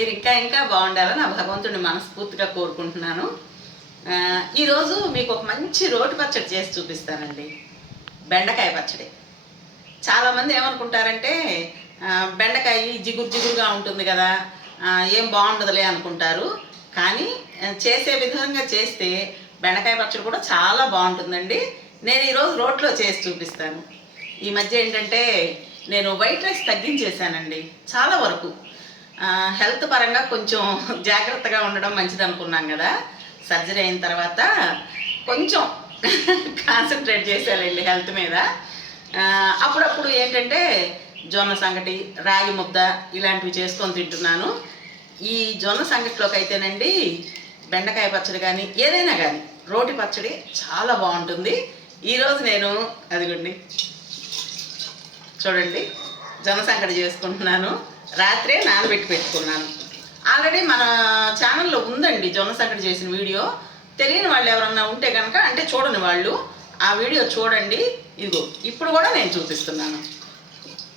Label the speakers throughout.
Speaker 1: మీరు ఇంకా ఇంకా బాగుండాలని నా భగవంతుడిని మనస్ఫూర్తిగా కోరుకుంటున్నాను. ఈరోజు మీకు ఒక మంచి రోటి పచ్చడి చేసి చూపిస్తానండి. బెండకాయ పచ్చడి. చాలామంది ఏమనుకుంటారంటే బెండకాయ జిగురు జిగురుగా ఉంటుంది కదా ఏం బాగుండదులే అనుకుంటారు. కానీ చేసే విధంగా చేస్తే బెండకాయ పచ్చడి కూడా చాలా బాగుంటుందండి. నేను ఈరోజు రోట్లో చేసి చూపిస్తాను. ఈ మధ్య ఏంటంటే నేను వైట్ రైస్ తగ్గించేశానండి చాలా వరకు. హెల్త్ పరంగా కొంచెం జాగ్రత్తగా ఉండడం మంచిది అనుకున్నాం కదా. సర్జరీ అయిన తర్వాత కొంచెం కాన్సన్ట్రేట్ చేసేయాలండి హెల్త్ మీద. అప్పుడప్పుడు ఏంటంటే జొన్న సంగటి రాగి ముద్ద ఇలాంటివి చేసుకొని తింటున్నాను. ఈ జొన్న సంగటిలోకి అయితేనండి బెండకాయ పచ్చడి కానీ ఏదైనా కానీ రోటి పచ్చడి చాలా బాగుంటుంది. ఈరోజు నేను అదిగోండి చూడండి జొన్న సంగటి చేసుకుంటున్నాను. రాత్రే నానబెట్టి పెట్టుకున్నాను. ఆల్రెడీ మన ఛానల్లో ఉందండి జొన్న సంకటి చేసిన వీడియో. తెలియని వాళ్ళు ఎవరన్నా ఉంటే కనుక అంటే చూడని వాళ్ళు ఆ వీడియో చూడండి. ఇదిగో ఇప్పుడు కూడా నేను చూపిస్తున్నాను.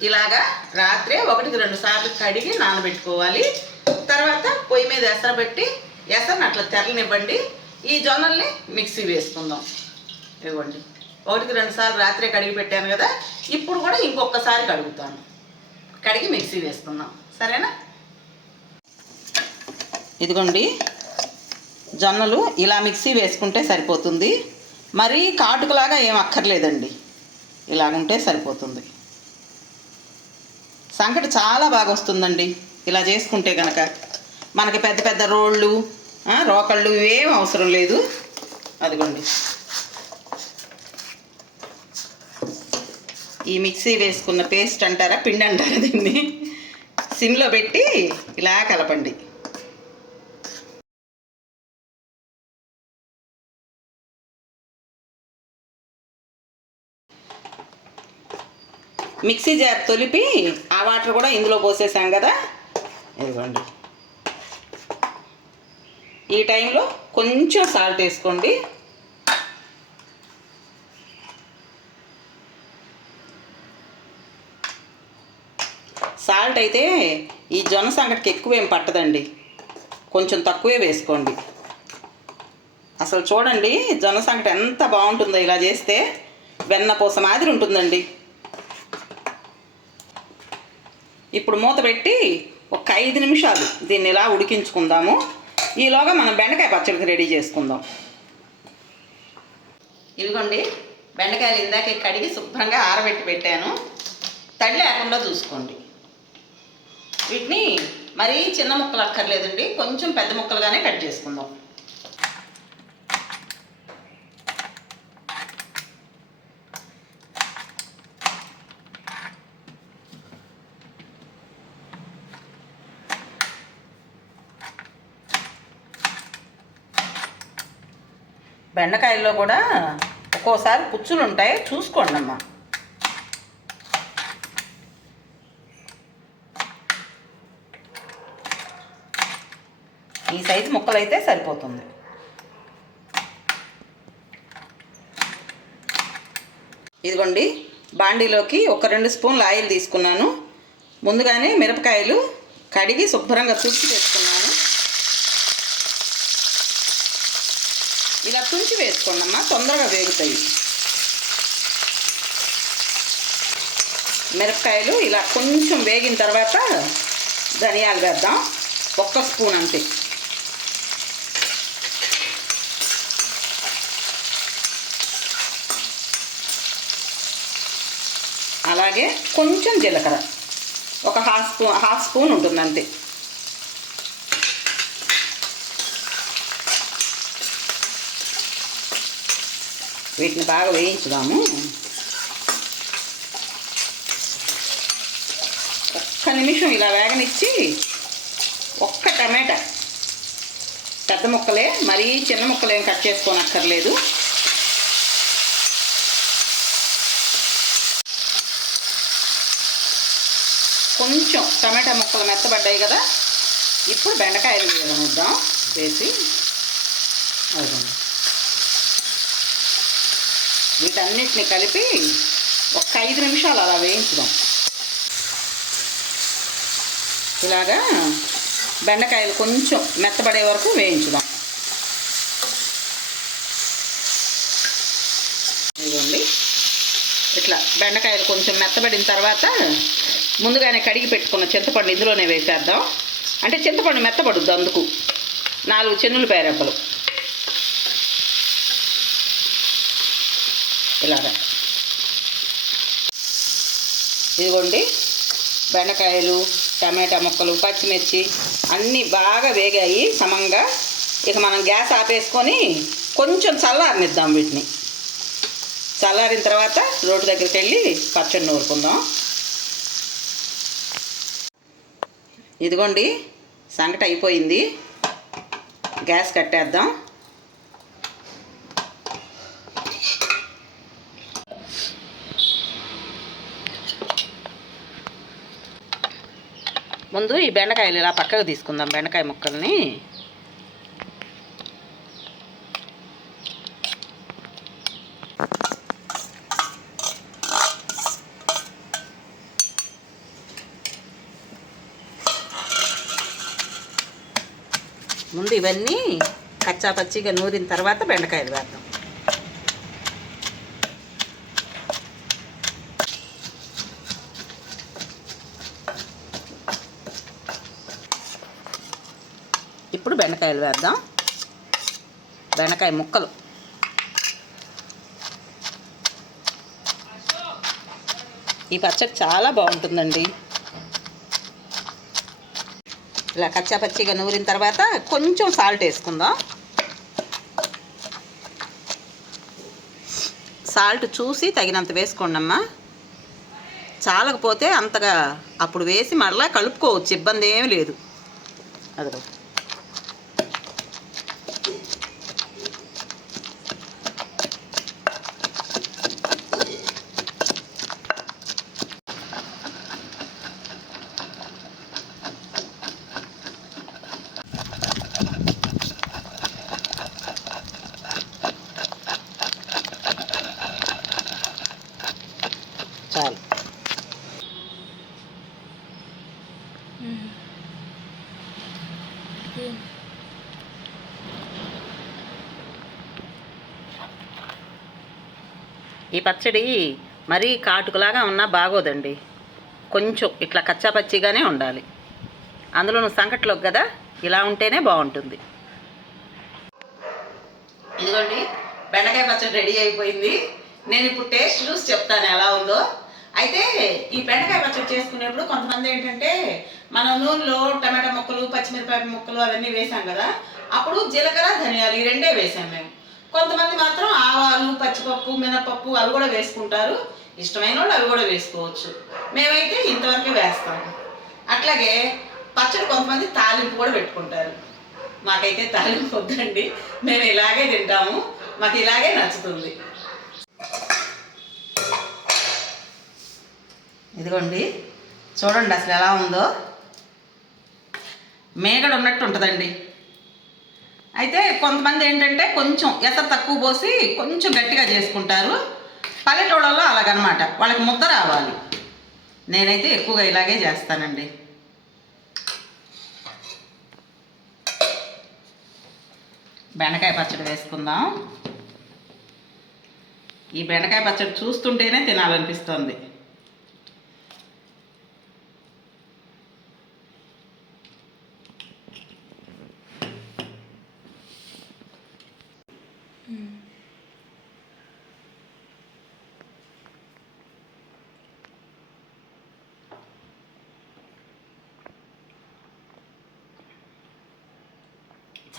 Speaker 1: ఇలాగా రాత్రే ఒకటికి రెండు సార్లు కడిగి నానబెట్టుకోవాలి. తర్వాత పొయ్యి మీద ఎసరబెట్టి పెట్టి అట్లా తెరలనివ్వండి. ఈ జొన్నల్ని మిక్సీ వేసుకుందాం. ఇవ్వండి ఒకటికి రెండు సార్లు రాత్రే కడిగి పెట్టాను కదా ఇప్పుడు కూడా ఇంకొకసారి కడుగుతాను. కడిగి మిక్సీ వేసుకుందాం. సరేనా? ఇదిగోండి. జొన్నలు ఇలా మిక్సీ వేసుకుంటే సరిపోతుంది. మరీ కాటుకులాగా ఏం అక్కర్లేదండి. ఇలాగుంటే సరిపోతుంది. సంకటి చాలా బాగా వస్తుందండి. ఇలా చేసుకుంటే కనుక మనకి పెద్ద పెద్ద రోళ్ళు రోకళ్ళు ఏం అవసరం లేదు. అదిగోండి. ఈ మిక్సీ వేసుకున్న పేస్ట్ అంటారా పిండి అంటారా దీన్ని? సిమ్లో పెట్టి ఇలా కలపండి. మిక్సీ జార్ తొలిపి ఆ వాటర్ కూడా ఇందులో పోసేసాం కదా? ఇదిగోండి. ఈ టైంలో కొంచెం సాల్ట్ వేసుకోండి. సాల్ట్ అయితే ఈ జొన్న సంగటికి ఎక్కువేం పట్టదండి. కొంచెం తక్కువే వేసుకోండి. అసలు చూడండి జొన్న సంగటి ఎంత బాగుంటుందో ఇలా చేస్తే వెన్నపూస మాదిరి ఉంటుందండి. ఇప్పుడు మూత పెట్టి ఒక ఐదు నిమిషాలు దీన్ని ఇలా ఉడికించుకుందాము. ఈలోగా మనం బెండకాయ పచ్చడికి రెడీ చేసుకుందాం. ఇదిగోండి బెండకాయలు ఇందాక కడిగి శుభ్రంగా ఆరబెట్టి పెట్టాను. తడి లేకుండా చూసుకోండి. వీటిని మరీ చిన్న ముక్కలు అక్కర్లేదండి. కొంచెం పెద్ద ముక్కలుగానే కట్ చేసుకుందాం. బెండకాయల్లో కూడా ఒక్కోసారి పుచ్చులు ఉంటాయి చూసుకోండి అమ్మా ఈ సైజు ముక్కలు అయితే సరిపోతుంది. ఇదిగోండి బాండీలోకి ఒక రెండు స్పూన్లు ఆయిల్ తీసుకున్నాను. ముందుగానే మిరపకాయలు కడిగి శుభ్రంగా తుడిచి తెచ్చుకున్నాను ఇలా తుంచి వేసుకోండి అమ్మా తొందరగా వేగుతాయి. మిరపకాయలు ఇలా కొంచెం వేగిన తర్వాత ధనియాలు వేద్దాం. ఒక్క స్పూన్ అంతే. అలాగే కొంచెం జీలకర్ర. ఒక హాఫ్ స్పూన్ హాఫ్ స్పూన్ ఉంటుంది అంతే. వీటిని బాగా వేయించుదాము. ఒక్క నిమిషం ఇలా వేగనిచ్చి ఒక్క టమాటా. పెద్ద ముక్కలే మరీ చిన్న ముక్కలేం కట్ చేసుకోనక్కర్లేదు. కొంచెం టమాటా ముక్కలు మెత్తబడ్డాయి కదా ఇప్పుడు బెండకాయలు వేయనిద్దాం వేసి అదిగోండి. వీటన్నిటిని కలిపి ఒక ఐదు నిమిషాలు అలా వేయించుదాం. ఇలాగా బెండకాయలు కొంచెం మెత్తబడే వరకు వేయించుదాం. ఇదిగోండి. ఇట్లా బెండకాయలు కొంచెం మెత్తబడిన తర్వాత ముందుగానే కడిగి పెట్టుకున్న చింతపండు ఇందులోనే వేసేద్దాం. అంటే చింతపండు మెత్తపడుద్ది అందుకు. నాలుగు చెన్నులు రెప్పలు ఇలాగా. ఇదిగోండి. బెండకాయలు టమాటా ముక్కలు పచ్చిమిర్చి అన్నీ బాగా వేగాయి సమంగా. ఇక మనం గ్యాస్ ఆపేసుకొని కొంచెం చల్లారనిద్దాం వీటిని. చల్లారిన తర్వాత రోడ్డు దగ్గరికి వెళ్ళి పచ్చడి నూరుకుందాం. ఇదిగోండి సంగటి అయిపోయింది. గ్యాస్ కట్టేద్దాం. ముందు ఈ బెండకాయలు ఇలా పక్కకు తీసుకుందాం బెండకాయ ముక్కల్ని. ముందు ఇవన్నీ కచ్చా పచ్చిగా నూరిన తర్వాత బెండకాయలు వేద్దాం. ఇప్పుడు బెండకాయలు వేద్దాం. బెండకాయ ముక్కలు. ఈ పచ్చడి చాలా బాగుంటుందండి. ఇలా కచ్చాపచ్చిగా నూరిన తర్వాత కొంచెం సాల్ట్ వేసుకుందాం. సాల్ట్ చూసి తగినంత వేసుకోండి అమ్మా చాలకపోతే అంతగా అప్పుడు వేసి మరలా కలుపుకోవచ్చు ఇబ్బంది ఏమీ లేదు. అదిగో చాలు ఈ పచ్చడి మరీ కాటుకులాగా ఉన్నా బాగోదండి. కొంచెం ఇట్లా కచ్చాపచ్చిగానే ఉండాలి. అందులో నువ్వు సంకట్లోకి కదా ఇలా ఉంటేనే బాగుంటుంది. ఇదిగోండి బెండకాయ పచ్చడి రెడీ అయిపోయింది. నేను ఇప్పుడు టేస్ట్ చూసి చెప్తాను ఎలా ఉందో. అయితే ఈ బెండకాయ పచ్చడి చేసుకునేప్పుడు కొంతమంది ఏంటంటే మనం నూనెలో టమాటా ముక్కలు పచ్చిమిరపకాయ ముక్కలు అవన్నీ వేసాం కదా. అప్పుడు జీలకర్ర ధనియాలు ఈ రెండే వేసాం మేము. కొంతమంది మాత్రం ఆవాలు పచ్చిపప్పు మినపప్పు అవి కూడా వేసుకుంటారు. ఇష్టమైన వాళ్ళు అవి కూడా వేసుకోవచ్చు. మేమైతే ఇంతవరకే వేస్తాము అట్లాగే పచ్చడి కొంతమంది తాలింపు కూడా పెట్టుకుంటారు. మాకైతే తాలింపు వద్దండి. మేము ఇలాగే తింటాము. మాకు ఇలాగే నచ్చుతుంది. ఇదిగోండి. చూడండి అసలు ఎలా ఉందో. మేగడ ఉన్నట్టు ఉంటుందండి. అయితే కొంతమంది ఏంటంటే కొంచెం ఎసరు తక్కువ పోసి కొంచెం గట్టిగా చేసుకుంటారు. పల్లెటూళ్ళలో అలాగనమాట. వాళ్ళకి ముద్ద రావాలి. నేనైతే ఎక్కువగా ఇలాగే చేస్తానండి. బెండకాయ పచ్చడి వేసుకుందాం. ఈ బెండకాయ పచ్చడి చూస్తుంటేనే తినాలనిపిస్తుంది.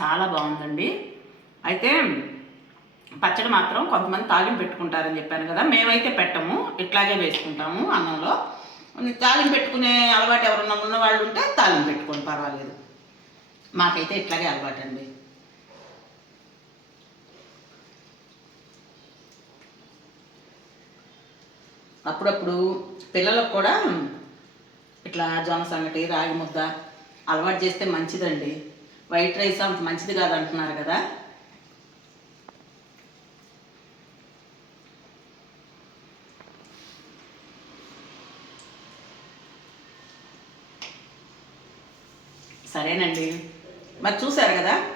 Speaker 1: చాలా బాగుందండి. అయితే పచ్చడి మాత్రం కొంతమంది తాలింపు పెట్టుకుంటారని చెప్పాను కదా మేమైతే పెట్టము ఇట్లాగే వేసుకుంటాము అన్నంలో. తాలింపు పెట్టుకునే అలవాటు ఎవరన్నా ఉన్న వాళ్ళు ఉంటే తాలింపు పెట్టుకోండి పర్వాలేదు. మాకైతే ఇట్లాగే అలవాటు అండి అప్పుడప్పుడు పిల్లలకు కూడా ఇట్లా జొన్న సంగటి రాగి ముద్ద అలవాటు చేస్తే మంచిదండి. వైట్ రైస్ అంత మంచిది కాదు అంటున్నారు కదా. సరేనండి. మరి చూసారు కదా?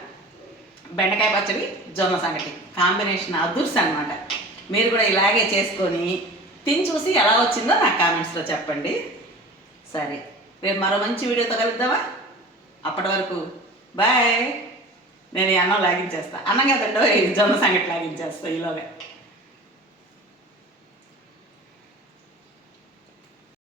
Speaker 1: బెండకాయ పచ్చడి జొన్న సంగటి. కాంబినేషన్ అదుర్స్ అనమాట మీరు కూడా ఇలాగే చేసుకొని తిని చూసి ఎలా వచ్చిందో నాకు కామెంట్స్లో చెప్పండి. సరే. రేపు మరో మంచి వీడియోతో కలుద్దామా? అప్పటి వరకు బాయ్. నేను అన్నం లాగించేస్తా. అన్నం కదండో? జొన్న సంగటి లాగించేస్తా ఈలోగా.